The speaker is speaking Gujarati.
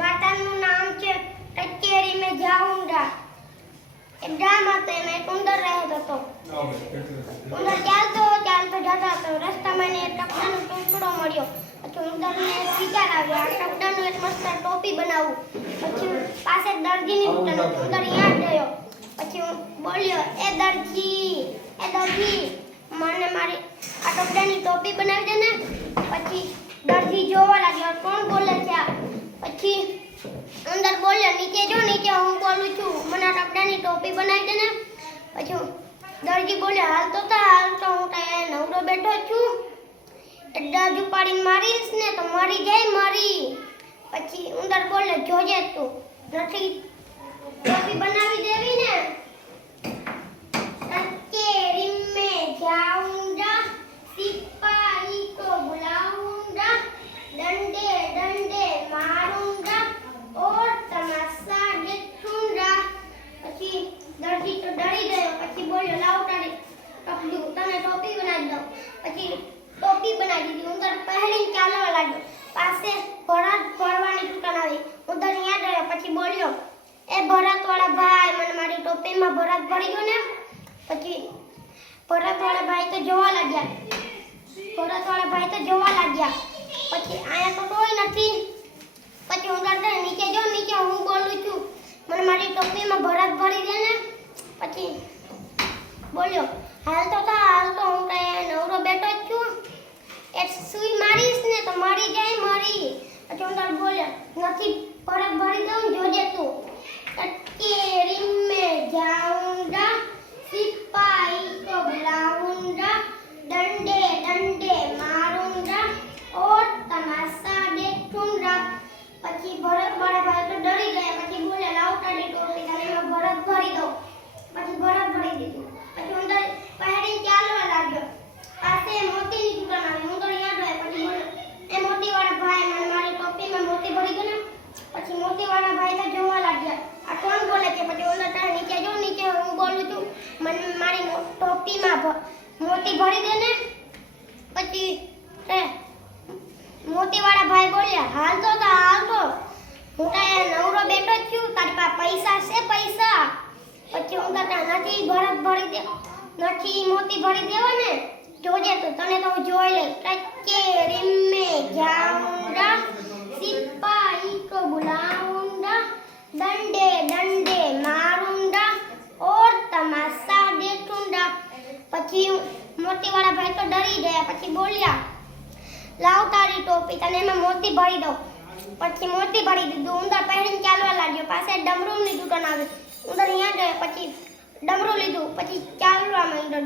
વાર્તાનું નામ છે કચેરી મેં જાઉંગા. એક ગામ હતું એમાં એક ઉંદર રહેતો હતો. ઉંદર ચાલતો જતો હતો. રસ્તામાં એને એક કપડાનો ટુકડો મળ્યો. પછી ઉંદરને એક વિચાર આવ્યો, આ કપડાનું એક મસ્ત ટોપી બનાવું. પછી પાસે દરજીની દુકાન હતી. ઉંદર ત્યાં ગયો. પછી બોલ્યો, એ દરજી મને મારી આ કપડાની ટોપી બનાવી દે ને. પછી દરજી જોવા લાગ્યો, કોણ બોલે છે આ? પછી ઉંદર બોલ્યો, નીચે જો, નીચે હું બોલું છું, મને આ કપડાની ટોપી બનાવી દે ને. પછી દરજી બોલ્યો, હાલ તો હું ત્યાં નવરો બેઠો છું. દરજ ઉપાડીને મારીશ ને તો મરી જાય મારી. પછી ઉંદર બોલ્યો, જોજે તું નથી ટોપી બનાવી દેવી ને. कचेरी में जाऊंगा, सिपाही को बुलाऊंगा, डंडे डंडे मारूंगा और तमाशा देखूंगा. પછી દરજી તો ડરી ગયો. પછી બોલ્યો, લાવ તારી તને ટોપી બનાવી દઉં. પછી ટોપી બનાવી દીધી. ઉંદર પહેરીને ચાલવા લાગ્યો. પાસે ભરત ભરવાની દુકાન આવી. ઉંદર ત્યાં ગયો. પછી બોલ્યો, એ ભરતવાળા ભાઈ, મને મારી ટોપીમાં ભરત ભરી ગયો ને. પછી ભરતવાળા ભાઈ તો જોવા લાગ્યા. પછી આયા તો કોઈ નથી. પછી ઉંદર કહે, નીચે જો, નીચે હું બોલું છું, મને મારી ટોપીમાં ભરત ભરી દે ને. પછી બોલ્યો, હાલ તો હું કઈ નવરો બેઠો જ છું. એક સુઈ મારીશ ને તો મરી જાય મરી. પછી ઉંદર બોલ્યો, નથી ભરત ભરી દઉં, જોજે તું. કચેરી મેં જાઉંગા, सिपाही को बुलाऊंगा, डंडे डंडे मारूंगा और तमाशा देखूंगा. પછી ભરતવાળા ભાઈ તો ડરી ગયા. પછી બોલ્યા, લાવ તારી ટોપી, તને એમાં ભરત ભરી દઉં. પછી ભરત ભરી દીધું. પછી ઉંદર પહેરીને ચાલવા લાગ્યો. પાસે મોતીની દુકાન આવી. ઉંદર યાદ આવ્યો. પછી બોલ્યો, એ મોતીવાળા ભાઈ, મને મારી ટોપીમાં મોતી ભરી ગયો ને. પછી મોતીવાળા ભાઈ તો જોવા લાગ્યા, આ કોણ બોલે છે? પછી ઉંદર કહે, નીચે જો, નીચે હું બોલું છું, મને મારી ટોપીમાં મોતી ભરી દે ને. પછી મોતીવાળા ભાઈ બોલ્યા, હાલ તો હું ત્યાં નવરો બેઠો જ છું, તારી પાસે પૈસા છે પૈસા? પછી ઉંદર કહે, નથી ભરત ભરી દે, નથી મોતી ભરી દેવા ને, જોજે તો તને તો હું જોઈ લઈશ. કચેરી મેં જાઉંગા, सिपाही को बुलाऊंगा, डंडे डंडे मारूंगा और तमाशा देखूंगा. પછી મોતીવાળા ભાઈ તો ડરી ગયા. પછી બોલ્યા, લાવ તારી ટોપી, તને એમાં મોતી ભરી દઉં. પછી મોતી ભરી દીધું. ઉંદર પહેરીને ચાલવા લાગ્યો. પાસે ડમરૂની દુકાન આવી. ઉંદર ત્યાં ગયો. પછી ડમરું લીધું. પછી ચાલવા માંડ્યો.